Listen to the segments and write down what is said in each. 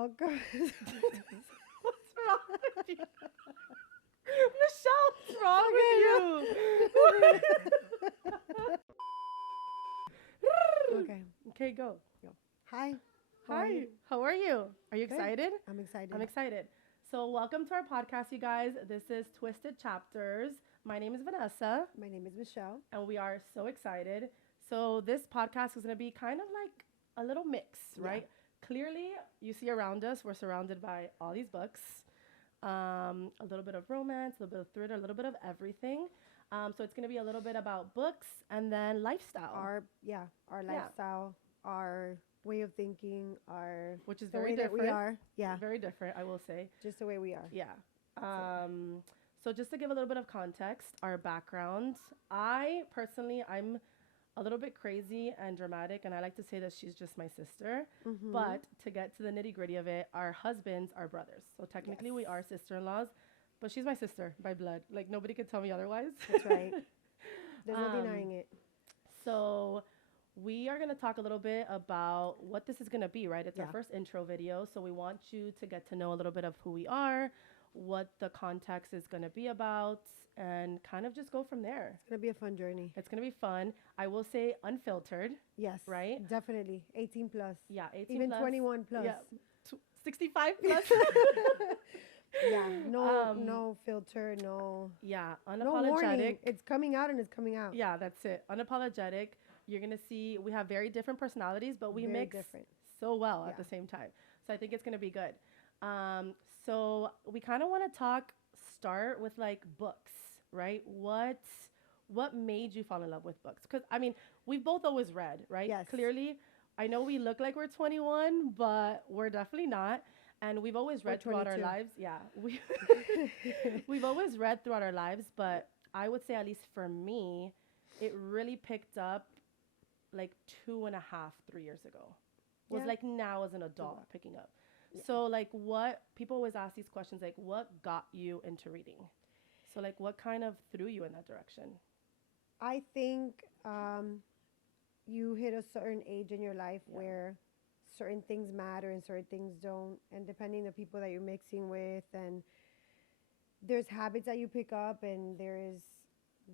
Welcome. What's wrong with you? Michelle, what's wrong with you? Okay. Okay, go. Hi. Hi. How are you? Are you Good. excited? I'm excited. I'm excited. So welcome to our podcast, you guys. This is Twisted Chapters. My name is Vanessa, My name is Michelle. and we are so excited. So this podcast is going to be kind of like a little mix, right? Clearly, you see around us, we're surrounded by all these books. A little bit of romance, a little bit of thriller, a little bit of everything. So it's going to be a little bit about books and then lifestyle. Our Yeah. lifestyle, our way of thinking, our Which is the very way that different. we are. Yeah. Very different, I will say. Just the way we are. Yeah. So just to give a little bit of context, our background, I'm a little bit crazy and dramatic, and I like to say that she's just my sister. Mm-hmm. But to get to the nitty gritty of it, our husbands are brothers. So technically we are sister-in-laws, but she's my sister by blood. Like nobody could tell me otherwise. That's right. There's no denying it. So we are going to talk a little bit about what this is going to be, right? It's our first intro video. So we want you to get to know a little bit of who we are, what the context is going to be about, and kind of just go from there. It's gonna be a fun journey. It's going to be fun. I will say unfiltered. Yes. Right? Definitely. 18 plus. Yeah, 18 Even plus. 21 plus. Yeah, 65 plus. Yeah. No filter. No. Yeah, No warning. unapologetic. It's coming out and it's coming out. Yeah, that's it. Unapologetic. You're going to see we have very different personalities, but we Very mix different. so well at Yeah. the same time. So I think it's going to be good. So we kind of want to start with like books, right? What made you fall in love with books? Because I mean, we've both always read, right? Yes. Clearly, I know we look like we're 21, but we're definitely not. And we've always read throughout our 22. lives. Yeah, we've always read throughout our lives, but I would say at least for me, it really picked up like 2.5, 3 years ago. Was Yeah. like now as an adult picking up. So like what people always ask these questions, like what got you into reading? So like what kind of threw you in that direction? I think you hit a certain age in your life where certain things matter and certain things don't. And depending the people that you're mixing with, and there's habits that you pick up and there's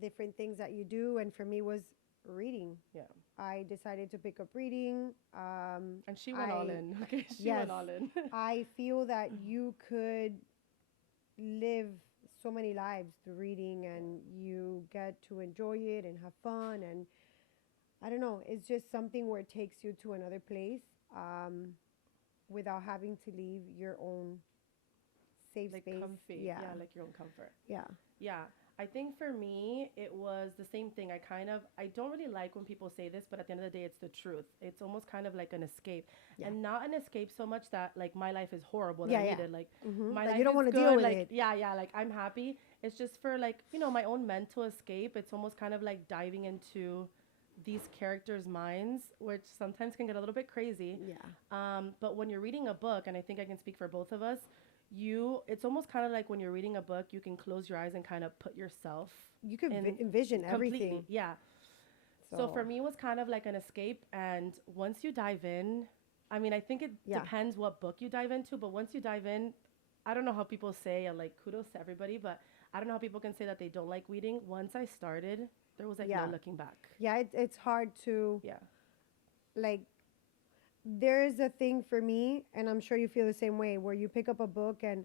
different things that you do. And for me was reading. Yeah. I decided to pick up reading. And she went all in. Okay, she Yes. went all in. I feel that you could live so many lives through reading, and you get to enjoy it and have fun, and I don't know, it's just something where it takes you to another place without having to leave your own safe Like space. comfy. Yeah. Like your own comfort. Yeah. Yeah. I think for me, it was the same thing. I don't really like when people say this, but at the end of the day, it's the truth. It's almost kind of like an escape. Yeah. And not an escape so much that like my life is horrible that Yeah, I yeah. needed. Like Mhm. my Like, life you don't is wanna good. deal with like, it. Yeah, like I'm happy. It's just for like, my own mental escape. It's almost kind of like diving into these characters' minds, which sometimes can get a little bit crazy. Yeah. But when you're reading a book, and I think I can speak for both of us, it's almost kind of like when you're reading a book, you can close your eyes and kind of put yourself You could in envision completely. everything. Yeah. So for me, it was kind of like an escape. And once you dive in, I mean, I think it depends what book you dive into, but once you dive in, I don't know how people say, like, kudos to everybody, but I don't know how people can say that they don't like reading. Once I started, there was like no looking back. Yeah, it's hard to Yeah. like, there is a thing for me, and I'm sure you feel the same way, where you pick up a book and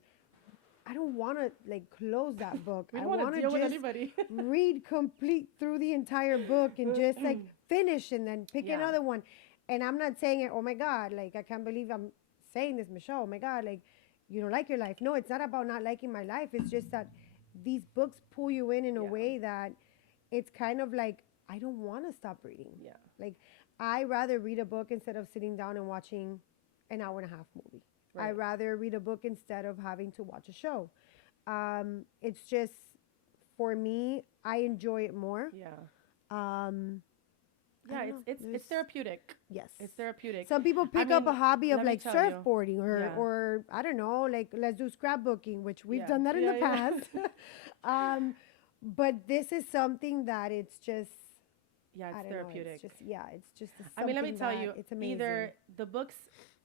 I don't want to like close that book. We I don't want want to to deal with just anybody. read complete through the entire book and just like finish and then pick Yeah. another one. And I'm not saying it, oh my God, like I can't believe I'm saying this, Michelle. Oh my God, like you don't like your life. No, it's not about not liking my life. It's just that these books pull you in a way that it's kind of like, I don't want to stop reading. Yeah. Like, I rather read a book instead of sitting down and watching an hour and a half movie. Right. I rather read a book instead of having to watch a show. It's just, for me, I enjoy it more. Yeah. I Yeah, don't know. it's There's- therapeutic. Yes. It's therapeutic. Some people pick up a mean, hobby of let me like tell you. surfboarding Yeah. or I don't know, like let's do scrapbooking, which we've Yeah. done that in the Yeah, past. But this is something that it's just, Yeah, I it's don't therapeutic. know, it's just, it's just I mean, let me something tell that you, it's amazing. either the books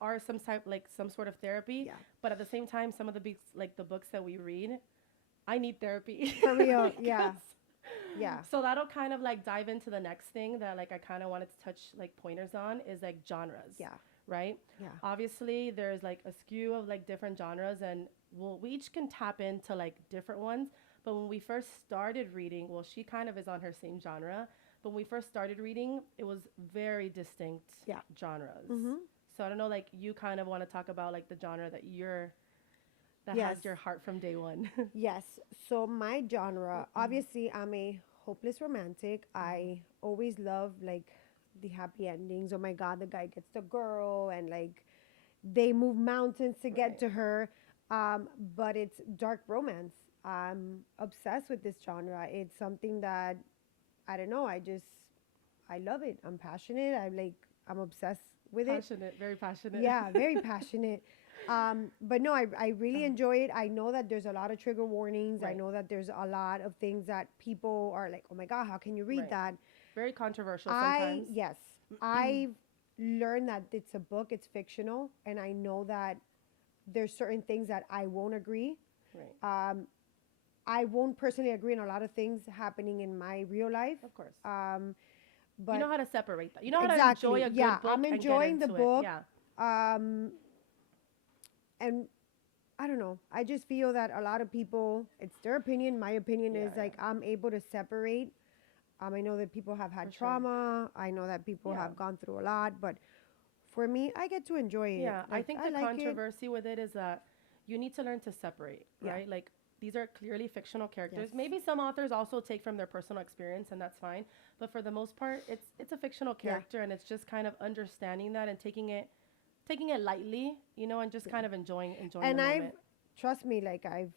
are some type, like some sort of therapy. Yeah. But at the same time, some of the books, like the books that we read, I need therapy. For real. Yeah. Because- Yeah. So that'll kind of like dive into the next thing that like I kind of wanted to touch like pointers on is like genres. Yeah. Right? Yeah. Obviously, there's like a skew of like different genres, and we each can tap into like different ones. But when we first started reading, well, she kind of is on her same genre. But when we first started reading, it was very distinct Yeah. genres. Mm-hmm. So I don't know, like you kind of want to talk about like the genre that that Yes. has your heart from day one. Yes. So my genre, obviously, I'm a hopeless romantic. I always love like the happy endings. Oh my God, the guy gets the girl, and like they move mountains to get Right. to her. But it's dark romance. I'm obsessed with this genre. It's something that I don't know. I love it. I'm passionate. I'm obsessed with it. Passionate, very passionate. Yeah, very passionate. But no, I really enjoy it. I know that there's a lot of trigger warnings. I Right. know that there's a lot of things that people are like, oh my God, how can you read Right. that? Very controversial sometimes. Yes, I've learned that it's a book, it's fictional, and I know that there's certain things that I won't agree. Right. I won't personally agree on a lot of things happening in my real life. Of course. But you know how to separate that. You know how Exactly. to enjoy a good Yeah, book. I'm and get enjoying the into it. book. Yeah. And I don't know. I just feel that a lot of people, it's their opinion. My opinion Yeah, is like I'm able to separate. I know that people have had For sure. trauma. I know that people Yeah. have gone through a lot, but for me, I get to enjoy it. Yeah, I Like, think the like it. controversy with it is that you need to learn to separate, Yeah. right? Like these are clearly fictional characters. Yes. Maybe some authors also take from their personal experience, and that's fine. But for the most part, it's a fictional Yeah. character, and it's just kind of understanding that and taking it lightly, you know, and just kind of enjoying And the I've, moment. trust me, like I've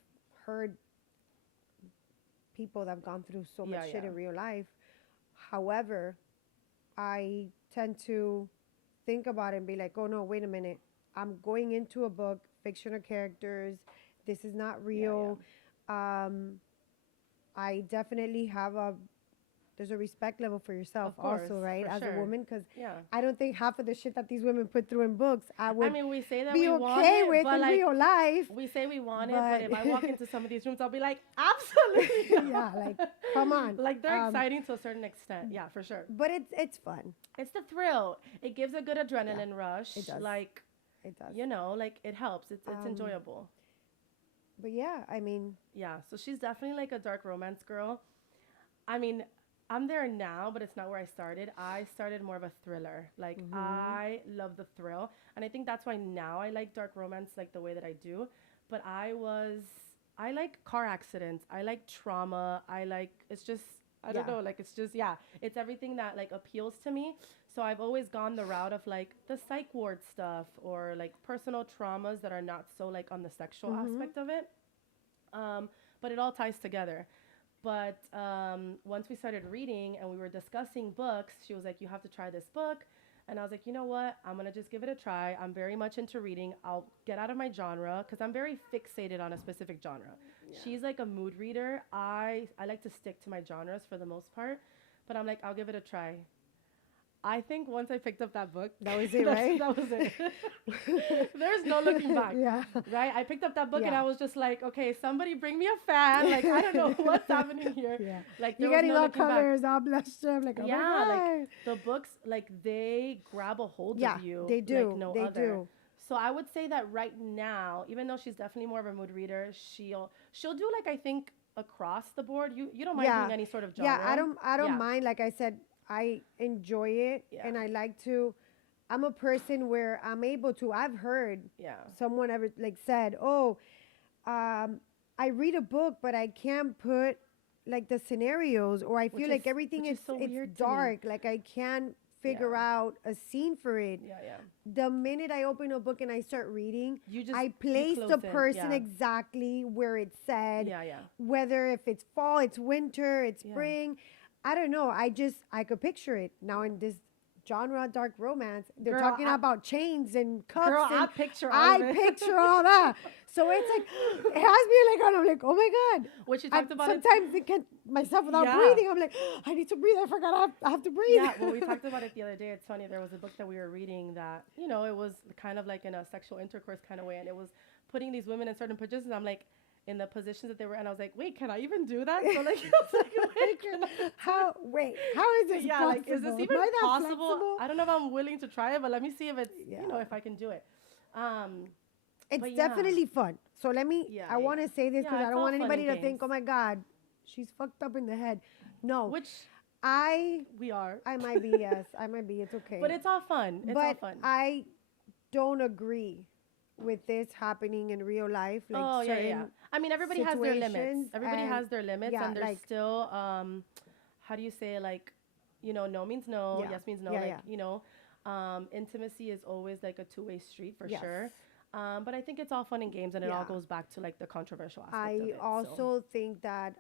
heard people that have gone through so much Yeah, shit yeah. in real life. However, I tend to think about it and be like, oh no, wait a minute. I'm going into a book, fictional characters. This is not real. I definitely there's a respect level for yourself Of course, also, right? for As sure. a woman, because Yeah. I don't think half of the shit that these women put through in books, I would I mean, we say that be we want okay it, with but in like real life. we say we want it, but if But- I walk into some of these rooms, I'll be like, absolutely. Yeah, like, come on. Like they're Um, exciting to a certain extent. Yeah, for sure. But it's fun. It's the thrill. It gives a good adrenaline rush. it does. Like, It does. you know, like it helps. It's Um, enjoyable. But yeah, I mean, Yeah. So she's definitely like a dark romance girl. I mean, I'm there now, but it's not where I started. I started more of a thriller. Like I love the thrill. And I think that's why now I like dark romance like the way that I do. But I like car accidents. I like trauma. It's just I don't Yeah. know, like it's just it's everything that like appeals to me. So I've always gone the route of like the psych ward stuff or like personal traumas that are not so like on the sexual aspect of it. But it all ties together. But once we started reading and we were discussing books, she was like, you have to try this book. And I was like, you know what? I'm going to just give it a try. I'm very much into reading. I'll get out of my genre because I'm very fixated on a specific genre. She's like a mood reader. I like to stick to my genres for the most part. But I'm like, I'll give it a try. I think once I picked up that book, that was it, right? that was it. There's no looking back. Yeah. Right? I picked up that book and Yeah. I was just like, okay, somebody bring me a fan. Like, I don't know what's happening here. Yeah. Like, You're there was getting no all looking back. colors, all blushed up, like, oh Yeah, my like God. the books, like they grab a hold Yeah, of you. they do. Like no They other. do. So I would say that right now, even though she's definitely more of a mood reader, she'll do like I think across the board. You don't mind Yeah. doing any sort of genre. Yeah, I don't Yeah. mind. Like I said, I enjoy it, Yeah. and I like to. I'm a person where I'm able to. I've heard Yeah. someone ever like said, "Oh, I read a book, but I can't put like the scenarios, or I feel Which like is- everything which is is so it's weird to me. dark. Like I can't figure out a scene for it." Yeah, yeah. The minute I open a book and I start reading, You just I you place close the in, person yeah. exactly where it said. Yeah, yeah. Whether if it's fall, it's winter, it's Yeah. spring. I don't know. I could picture it now in this genre dark romance. They're Girl, talking about chains and cuffs. Girl, and I picture all I of it. picture all that. So it's like, it has me like, I'm like, oh my God. What you talked about it. Sometimes I can't myself without Yeah. breathing. I'm like, I need to breathe. I forgot I have to breathe. Yeah, well, we talked about it the other day. It's funny. There was a book that we were reading that, you know, it was kind of like in a sexual intercourse kind of way. And it was putting these women in certain positions. I'm like, in the positions that they were in, I was like, wait, can I even do that? So like, it's like wait, how is this yeah, possible? like, is this even Am I that possible? flexible? I don't know if I'm willing to try it, but let me see if it's, you know, Yeah. if I can do it. It's but yeah. definitely fun. So let me, Yeah, I want to say this Yeah, because it's I don't all want fun anybody and to think, games. oh my God, she's fucked up in the head. No, Which I we are. might be, yes, I might be, it's okay. But it's all fun. It's all But fun. I don't agree with this happening in real life. Like Oh, yeah, certain yeah. I mean, everybody has their limits. situations Everybody and- has their limits, yeah, and there's like- still, how do you say it? Like, you know, no means no, Yeah. yes means no. Yeah, like, yeah. you know, intimacy is always like a two-way street for Yes. sure. But I think it's all fun and games, and it all Yeah. goes back to like the controversial aspect of I it. also think that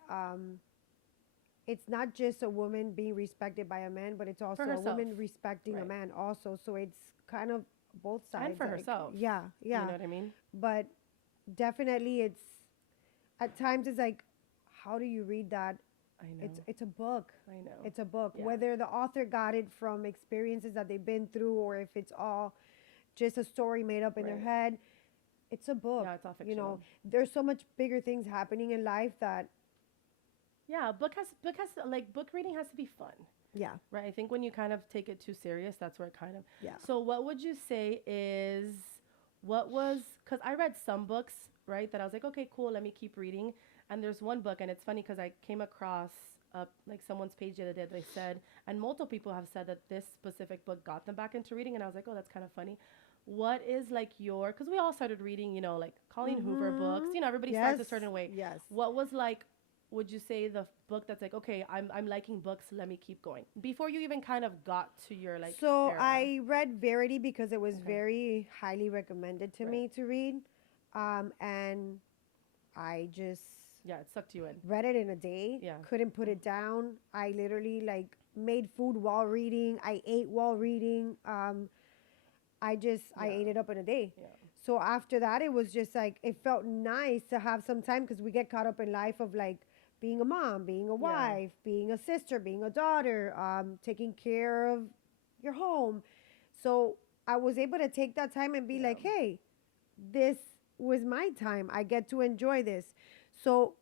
it's not just a woman being respected by a man, but it's also a herself. woman respecting a Right. man also. So it's kind of both sides. And for like, herself. Yeah, yeah. You know what I mean? But definitely it's, at times it's like, how do you read that? I know. It's a book. I know. It's a book. Yeah. Whether the author got it from experiences that they've been through or if it's all just a story made up in their Right. head, it's a book. Yeah, it's all You know, fictional. there's so much bigger things happening in life that, Yeah, book has like book reading has to be fun. yeah, Right. I think when you kind of take it too serious, that's where it kind of. yeah. So what would you say is what was, because I read some books, right, that I was like, okay, cool, let me keep reading. And there's one book, and it's funny because I came across like someone's page the other day that they said, and multiple people have said that this specific book got them back into reading, and I was like, oh, that's kind of funny. What is like your, because we all started reading, you know, like Colleen Hoover books, you know, everybody starts a certain way. Yes. What was like, would you say the book that's like, okay, I'm liking books, let me keep going, before you even kind of got to your like So era? I read Verity because it was Okay. very highly recommended to me to read, and I just Yeah, it sucked you in. read it in a day. Yeah. Couldn't put it down. I literally like made food while reading. I ate while reading. I Yeah. ate it up in a day. Yeah. So after that, it was just like, it felt nice to have some time because we get caught up in life of like being a mom, being a wife, being a sister, being a daughter, taking care of your home. So I was able to take that time and be like, hey, this was my time. I get to enjoy this. So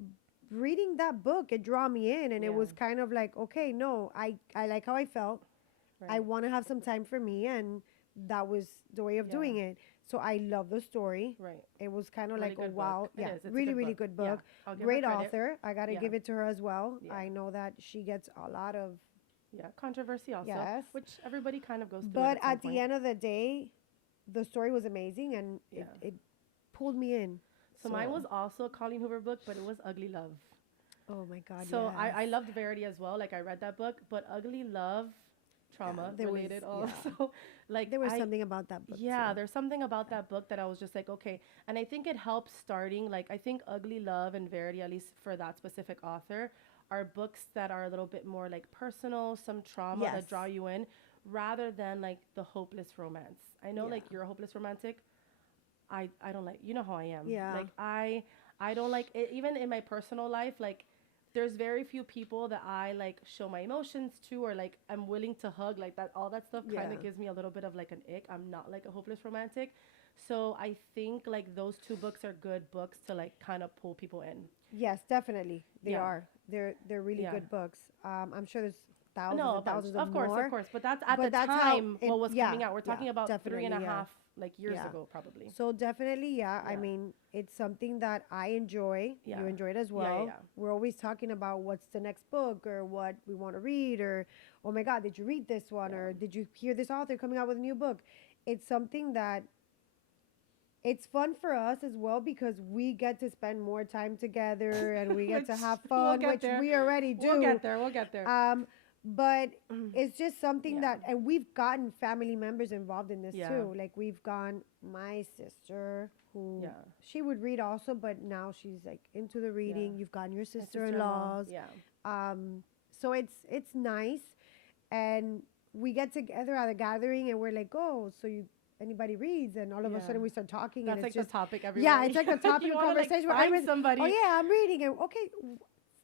reading that book, it drew me in, and it Yeah. was kind of like, okay, no, I like how I felt. I Right. want to have some time for me, and that was the way of Yeah. doing it. So I love the story. Right. It was kind of Really like a good book. wow, It yeah, is. It's a really, good really book. good Yeah. book. I'll give her Great credit. author. I gotta Yeah. give it to her as well. Yeah. I know that she gets a lot of, Yeah, controversy also, Yes. which everybody kind of goes through. but it at at some the point. end of the day, the story was amazing, and Yeah. it pulled me in. So mine was also a Colleen Hoover book, but it was Ugly Love. Oh my God. So I yes. loved Verity as well. Like I read that book, but Ugly Love, trauma there was- related yeah. also. Like There was I- something about that book. Yeah, too. there's something about that book that I was just like, okay. And I think it helps starting, like, I think Ugly Love and Verity, at least for that specific author, are books that are a little bit more like personal, some trauma Yes. that draw you in, rather than like the hopeless romance. I know, Yeah. like, you're a hopeless romantic. I don't like, you know how I am. Yeah. Like, I don't like, it, even in my personal life, like, there's very few people that I like show my emotions to, or like I'm willing to hug, like that. All that stuff kind Yeah. of gives me a little bit of like an ick. I'm not like a hopeless romantic. So I think like those two books are good books to like kind of pull people in. Yes, definitely. They Yeah. are. They're really Yeah. good books. I'm sure there's thousands No, and thousands of course, more. of course. But that's at But the that's how time it- what was yeah, coming out. We're talking yeah, about 3.5 definitely, yeah. like years Yeah. ago, probably. So definitely, yeah. I Yeah. mean, it's something that I enjoy. Yeah. You enjoy it as Yeah, yeah, well. yeah. We're always talking about what's the next book or what we want to read, or oh my God, did you read this one, Yeah. or did you hear this author coming out with a new book? It's something that it's fun for us as well because we get to spend more time together and we get to Which have we'll fun, get which there. we already do. We'll get there. We'll get there. But it's just something Yeah. that, and we've gotten family members involved in this Yeah. too. Like we've gone, my sister, who Yeah. she would read also, but now she's like into the reading. Yeah. You've gotten your My sister-in-laws. Yeah. So it's nice, and we get together at a gathering and we're like, oh, so you anybody reads, and all of a sudden we start talking, That's and like it's just the topic everywhere. yeah, it's like a topic You of wanna, like, conversation. find somebody. Oh yeah, I'm reading it. Okay,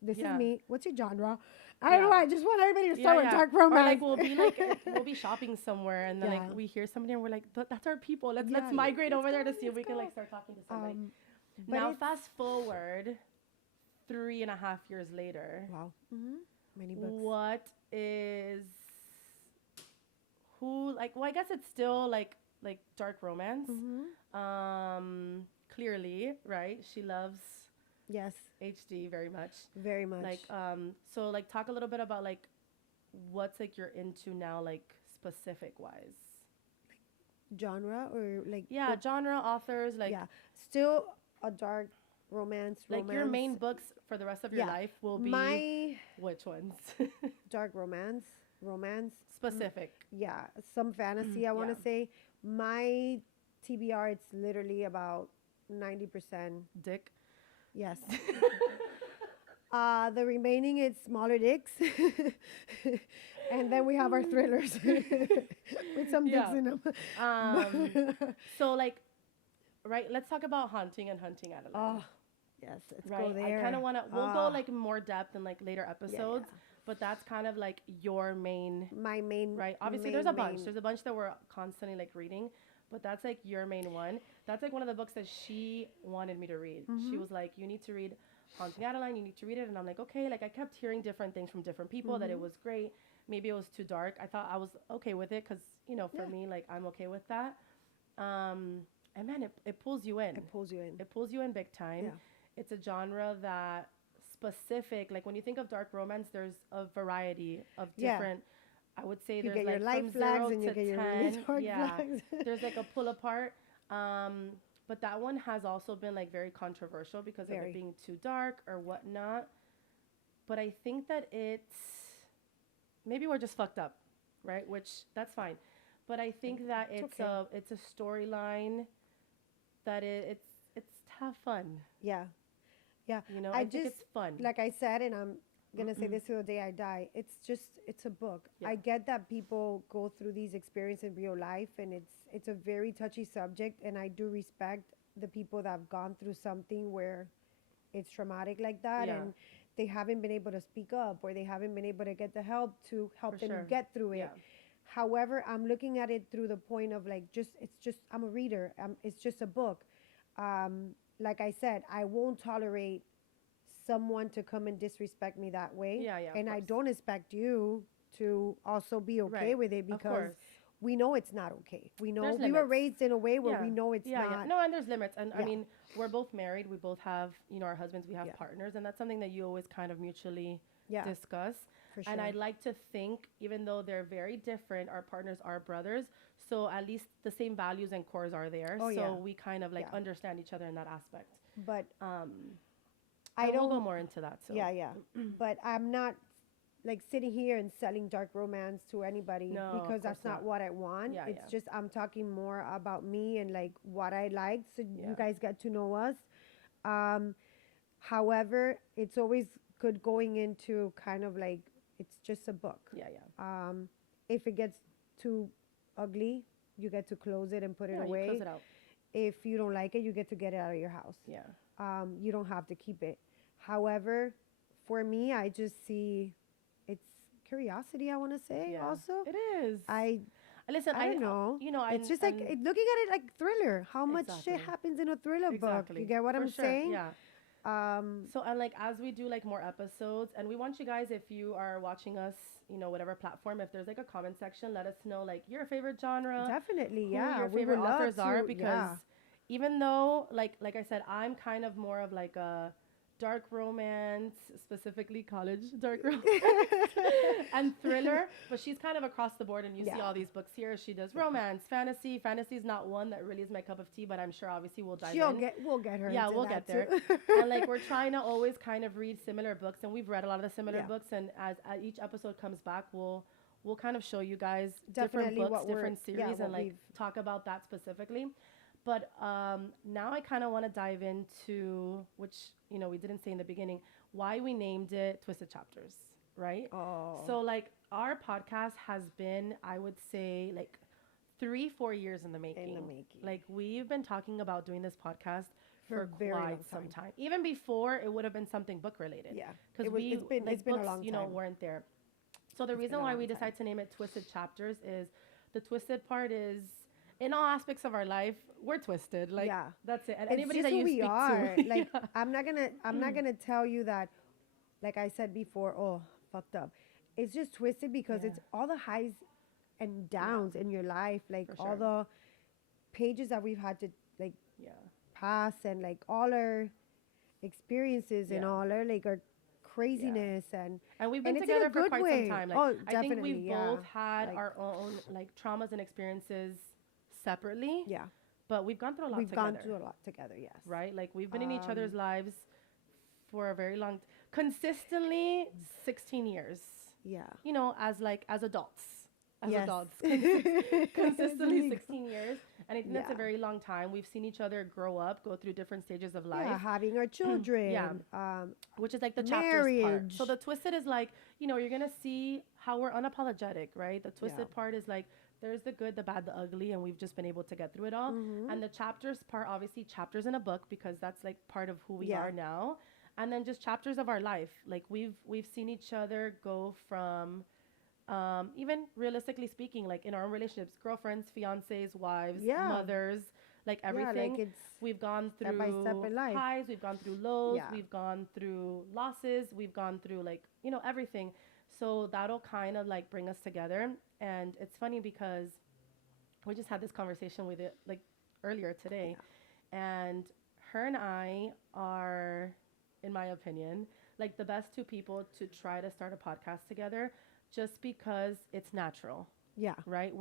this is Yeah. me. What's your genre? I don't know. Yeah. I just want everybody to start with dark Or romance. like we'll be shopping somewhere and then Yeah. like we hear somebody and we're like, that's our people. Let's Yeah, migrate over there to go, see if we let's can go. like start talking to somebody. But Now it's- fast forward 3.5 years later. wow, many books. What is who like? Well, I guess it's still like dark romance. Clearly, right? She loves Yes, HD very much. very much. Like so like talk a little bit about like what's like you're into now, like specific wise. Genre or like Yeah, genre, authors, like yeah, still a dark romance. like your main books for the rest of your Yeah. life will be My which ones? dark romance. Specific. Yeah, some fantasy. I want yeah. to say my TBR. It's literally about 90%. Dick. Yes. The remaining is smaller dicks, and then we have our thrillers with some dicks Yeah. in them. So like right, let's talk about Haunting and Hunting Adeline. Oh, yes, let's right. go there. I kind of want to we'll go like more depth in like later episodes, yeah. but that's kind of like your main my main right. Obviously there's a bunch. There's a bunch that we're constantly like reading, but that's like your main one. That's like one of the books that she wanted me to read. She was like, you need to read Haunting Adeline, you need to read it. And I'm like, okay. Like I kept hearing different things from different people that it was great. Maybe it was too dark. I thought I was okay with it because, you know, for me, like I'm okay with that. And man, it pulls you in. It pulls you in. It pulls you in big time. Yeah. It's a genre that specific, like when you think of dark romance, there's a variety of Yeah. different, I would say You there's get like your light from flags 0 and you to get your 10. really dark Yeah. flags. There's like a pull apart. But that one has also been like very controversial because of Very. it being too dark or whatnot. But I think that it's maybe we're just fucked up, right? Which that's fine. But I think that It's it's a storyline that it's to have fun. Yeah. Yeah. You know, I I think just- it's fun. Like I said, and I'm gonna say this till the day I die. It's a book. Yeah. I get that people go through these experiences in real life, and it's a very touchy subject. And I do respect the people that have gone through something where it's traumatic like that, Yeah. and they haven't been able to speak up, or they haven't been able to get the help to help For them sure. get through it. Yeah. However, I'm looking at it through the point of like it's just I'm a reader. It's just a book. Like I said, I won't tolerate someone to come and disrespect me that way. Yeah, yeah, of And I course. don't expect you to also be okay Right, with it of because course. we know it's not okay. We know There's we were limits. raised in a way where Yeah. we know it's yeah, not. Yeah. No, and there's limits. And I Yeah. mean, we're both married. We both have, you know, our husbands, we have Yeah. partners. And that's something that you always kind of mutually Yeah, discuss. for sure. And I'd like to think, even though they're very different, our partners are brothers. So at least the same values and cores are there. Oh, so yeah. we kind of like Yeah. understand each other in that aspect. But I I we'll go don't. more into that. So Yeah, yeah. But I'm not like sitting here and selling dark romance to anybody No, of because that's course not not. what I want. Yeah, It's yeah. just I'm talking more about me and like what I like, so Yeah. you guys get to know us. However, it's always good going into kind of like it's just a book. yeah, yeah. If it gets too ugly, you get to close it and put it Yeah, you away. close it out. If you don't like it, you get to get it out of your house. Yeah. You don't have to keep it. However, for me, I just see it's curiosity. I want to say Yeah. also. It is. Listen, I don't know. You know, It's just like looking at it like thriller. How much shit Exactly. happens in a thriller book? exactly. You get what For I'm sure, saying? Yeah. So and like as we do like more episodes, and we want you guys, if you are watching us, you know, whatever platform, if there's like a comment section, let us know like your favorite genre, Definitely, who yeah. your we favorite would love authors are, to- because yeah. even though like I said, I'm kind of more of like a dark romance, specifically college dark romance and thriller, but she's kind of across the board, and you see Yeah. all these books here. She does romance, fantasy. Fantasy is not one that really is my cup of tea, but I'm sure obviously we'll dive in. We'll get her. Yeah, into we'll that get there. too. And like we're trying to always kind of read similar books, and we've read a lot of the similar Yeah. books, and as each episode comes back, we'll kind of show you guys Definitely different books, what we're- different yeah, series, what and like we've- talk about that specifically. But now I kind of want to dive into, which, you know, we didn't say in the beginning, why we named it Twisted Chapters. right? Oh. So like our podcast has been, I would say, like 3-4 years in the making. In the making. Like we've been talking about doing this podcast for very long quite some time. Even before it would have been something book related. Yeah. Because It's been books, a long time. weren't there. So the reason why we decided to name it Twisted Chapters is the twisted part is in all aspects of our life, we're twisted. Like that's it. And it's anybody just that who you we speak are. to. Like I'm not gonna tell you that, like I said before, oh, fucked up. It's just twisted because it's all the highs and downs in your life, like all the pages that we've had to like pass, and like all our experiences and all our like our craziness and we've been it's together in a for good quite way. some time. Like Oh, I think definitely, we've both had like, our own like traumas and experiences separately. Yeah. But we've gone through a lot We've together. gone through a lot together, yes. Right? Like we've been in each other's lives for a very long consistently 16 years. Yeah. You know, as adults. Yes. Adults. Consistently 16 years. And I think that's a very long time. We've seen each other grow up, go through different stages of life. Yeah, having our children. Which is like the chapters part. So the twisted is like, you know, you're going to see how we're unapologetic, right? The twisted part is like, there's the good, the bad, the ugly, and we've just been able to get through it all. And the chapters part, obviously chapters in a book, because that's like part of who we are now. And then just chapters of our life. Like we've seen each other go from, even realistically speaking, like in our own relationships, girlfriends, fiancés, wives, mothers, like everything. Like we've gone through step by step in life. highs, we've gone through lows, we've gone through losses, we've gone through like, you know, everything. So that'll kind of like bring us together. And it's funny because we just had this conversation with it like earlier today. And her and I are, in my opinion, like the best two people to try to start a podcast together, just because it's natural. Yeah. Right?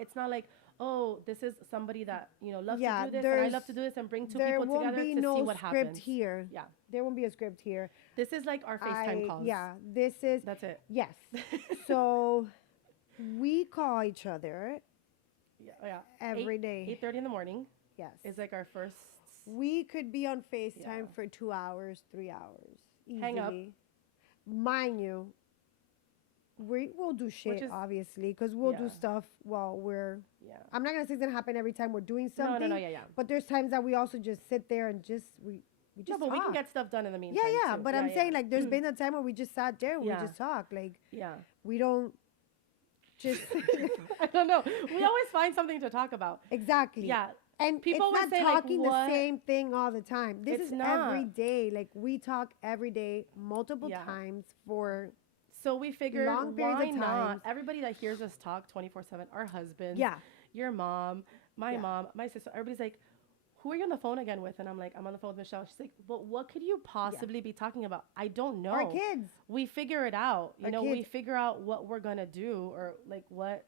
It's not like, oh, this is somebody that, you know, loves to do this and I love to do this and bring two people together to see what happens. There won't be no script here. Yeah. There won't be a script here. This is like our FaceTime calls. Yeah. That's it. Yes. So we call each other every day. 8:30 in the morning. Yes. Is like our first. We could be on FaceTime for 2 hours, 3 hours. Easily. Hang up. Mind you, we'll do shit, obviously, because we'll do stuff while we're... Yeah. I'm not going to say it's going to happen every time we're doing something. No, But there's times that we also just sit there and we just No, but talk. we can get stuff done in the meantime, Yeah, too. But I'm saying, like, there's been a time where we just sat there and we just talked. Like, we don't just... I don't know. We always find something to talk about. Exactly. Yeah. And people it's not say, talking like, the same thing all the time. This It's is not. every day. Like, we talk every day, multiple times for... So we figured, long periods why of not? time. Everybody that hears us talk 24/7, our husbands, Yeah. your mom, my mom, my sister, everybody's like, who are you on the phone again with? And I'm like, I'm on the phone with Michelle. She's like, but what could you possibly be talking about? I don't know. Our kids. We figure it out. You Our know, kids. we figure out what we're going to do or like what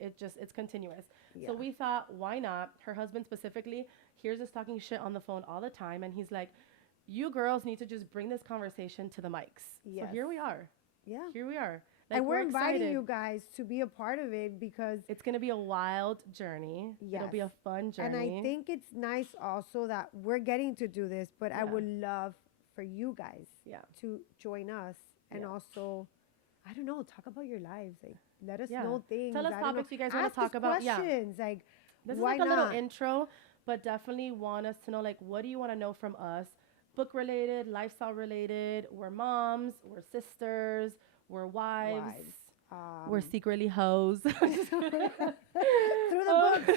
it's continuous. Yeah. So we thought, why not? Her husband specifically hears us talking shit on the phone all the time. And he's like, you girls need to just bring this conversation to the mics. Yes. So here we are. Yeah. Here we are. Like, And we're inviting excited. you guys to be a part of it because... It's going to be a wild journey. Yes. It'll be a fun journey. And I think it's nice also that we're getting to do this, but I would love for you guys to join us and also, I don't know, talk about your lives. Like, let us know things. Tell us I don't topics know. you guys want Ask to talk us about. questions. Yeah. Like, This why is like a not? little intro, but definitely want us to know, like, what do you want to know from us? Book related, lifestyle related. We're moms, we're sisters, we're wives. We're secretly hoes. Through the books.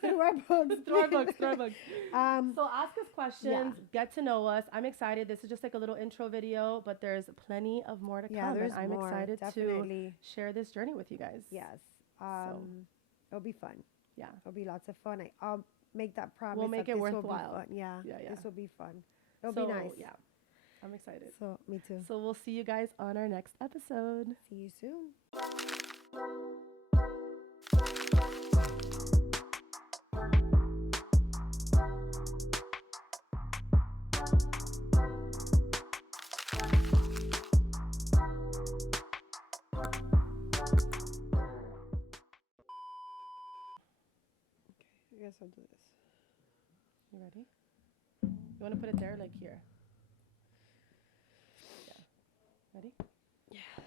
Through our books. Through our books. So ask us questions. Get to know us. I'm excited. This is just like a little intro video, but there's plenty of more to come. There's and I'm more, excited definitely. to share this journey with you guys. Yes. It'll be fun. Yeah. It'll be lots of fun. I'll make that promise. We'll make that it this will be worthwhile. fun. Yeah. This will be fun. It'll So, be nice. Yeah. I'm excited. So, me too. So we'll see you guys on our next episode. See you soon. I guess I'll do this. You ready? You want to put it there, like here? Yeah. Ready? Yeah.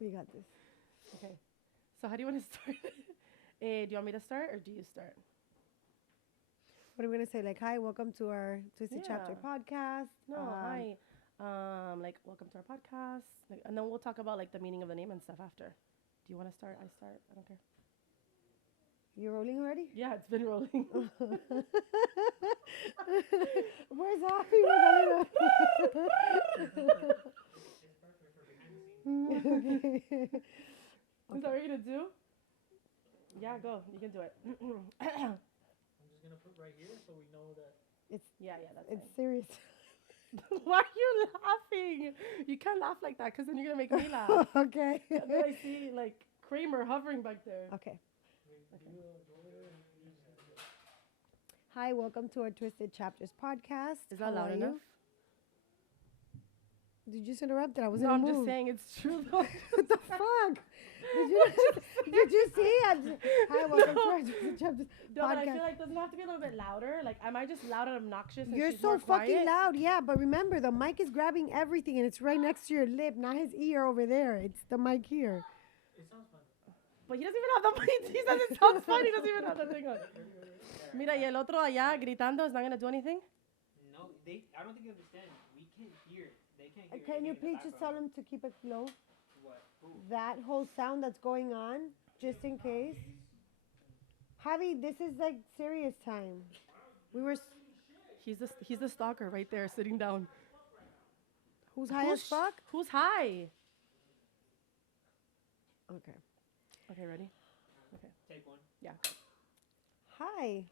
We got this. Okay. So how do you want to start? Do you want me to start or do you start? What are we gonna say? Like, hi, welcome to our Twisted Chapter Yeah. podcast. No, hi. Like, welcome to our podcast. Like, and then we'll talk about like the meaning of the name and stuff after. Do you want to start? I start. I don't care. You rolling already? Yeah, it's been rolling. Where's Happy? Okay. Is that what you're gonna do? Yeah, go. You can do it. I'm just gonna put right here so we know that. Yeah, that's It's serious. fine. Why are you laughing? You can't laugh like that because then you're gonna make me laugh. Okay. And then I see like Kramer hovering back there. Okay. Go over there and use it. Hi, welcome to our Twisted Chapters podcast. Is that How loud are enough? you? Did you just interrupt it? I was No, in a I'm mood. just saying it's true though. What the fuck? Did you see? Hi, welcome to our Twisted Chapters No, but I podcast. feel like doesn't it have to be a little bit louder? Like, am I just loud and obnoxious? And You're she's so more fucking quiet? loud, yeah. But remember, the mic is grabbing everything, and it's right next to your lip, not his ear over there. It's the mic here. It sounds fun. But he doesn't even have the mic. He says it sounds funny. He doesn't even have the thing on. Mira, y el otro allá gritando is not gonna do anything. No, I don't think you understand. We can't hear. They can't hear. Can you anything in please the just tell background. him to keep it low? What? Who? That whole sound that's going on, just in case. Javi, this is like serious time. We were. He's the stalker right there, sitting down. Who's high as fuck? Who's high? Okay. Okay, ready? Take one. Yeah. Hi.